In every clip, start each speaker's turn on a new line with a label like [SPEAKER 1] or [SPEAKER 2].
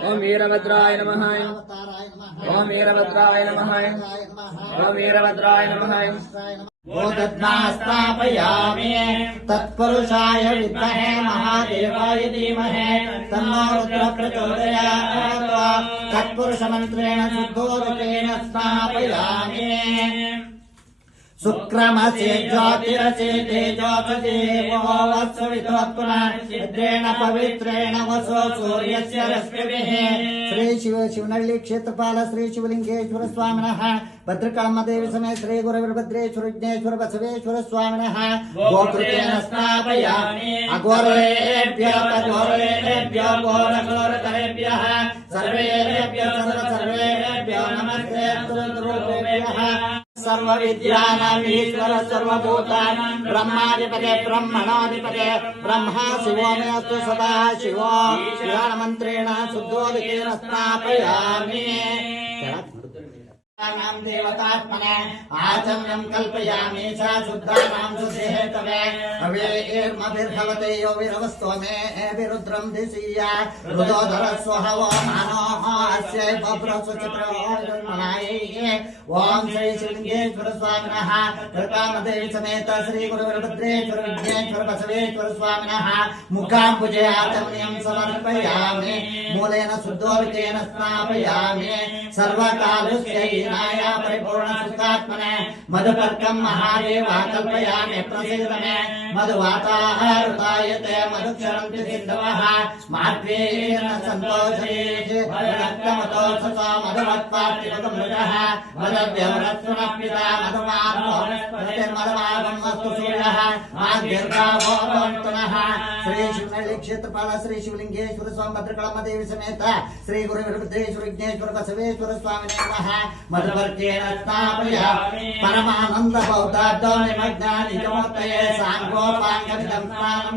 [SPEAKER 1] ओम
[SPEAKER 2] वीरभद्राय नमः।
[SPEAKER 1] ओम वीरभद्राय नमः। ओम वीरभद्राय नमः तत्पुरुषाय विद्महे महादेवाय धीमहे। तन्नो प्रचोदया प्रचोदयात् तत्पुरुषमन्त्रेण सिद्धोरूपेण स्थापयामि। शुक्रमसि ज्योतिरसि तेजोषसि वस्वितोत्पुराद्रेण पवित्रेण वसो सूर्य श्री शिव शिवनळ्ळि क्षेत्रपाल, श्री शिवलिंगेश्वर स्वामीन भद्रकाम देवी समय श्री गुरुभद्रेश्वर विघ्नेश्वर बसवेश्वर स्वामीन। गोकृतेन स्नापयामि अघोरेभ्यो अघोरेभ्यो सर्वविद्यानामीश्वर सर्वभूतानां ब्रह्माधिपते ब्रह्मणाधिपते ब्रह्मा शिवो मे अस्तु सदा शिवो। ज्ञानमन्त्रेण शुद्धोदिकेन स्थापयामि। नाम देवतात्मने आचम्यं कल्पयामि सा शुद्धानां शुद्धेतवे अवेर्मभिर्भवते यो विरवस्त्वमे तस्य ओम श्री श्रीलिंगेश्वर स्वामी नमः समेत श्री गुरुवरभद्रेश्वर बसवेश्वर स्वामी नमः मुखाम्बुजे आचमनीयं समर्पयामि मूलेन शुद्धोवितेन स्नापयामि सर्वकालुष्यैनाय परिपूर्णसुखात्मने मधुपर्कं महादेवा कल्पयामि मधुमत्पाट्यपदमृगः मदव्यमरत्सुनप्यता मधुमार्गमस्तुशीलः माद्यर्गाभोगवन्तुनः श्री शिवलिंगेश्वर स्वामी भद्रकलम देवी समेत श्री गुरु विघ्नेश्वर विघ्नेश्वर बसवेश्वर स्वामी नमः मधुवर्गेण स्थापयामि परमानन्द बौद्धाब्दो निमग्नानि कमर्तये साङ्गोपाङ्गमिदं स्नानं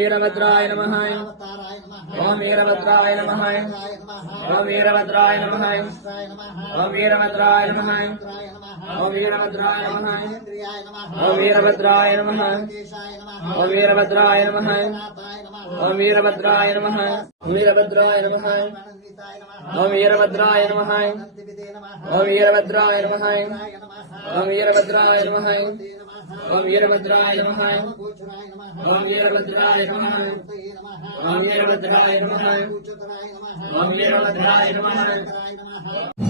[SPEAKER 2] వీరభద్రాయ నమః.
[SPEAKER 1] ఓం వీరభద్రాయ నమః. ఓం
[SPEAKER 2] వీరభద్రాయ నమః.
[SPEAKER 1] ఓం వీరభద్రాయ నమః. ओम वीरभद्राय नमः ओम वीरभद्राय नमः ओम वीरभद्राय नमः ओम वीरभद्राय नमः वीरभद्राय नमः ओम वीरभद्राय नमः ओम वीरभद्राय नमः ओम
[SPEAKER 2] वीरभद्राय नमः
[SPEAKER 1] ओम
[SPEAKER 2] वीरभद्राय नमः
[SPEAKER 1] ओम वीरभद्राय नमः ओम वीरभद्राय नमः ओम वीरभद्राय नमः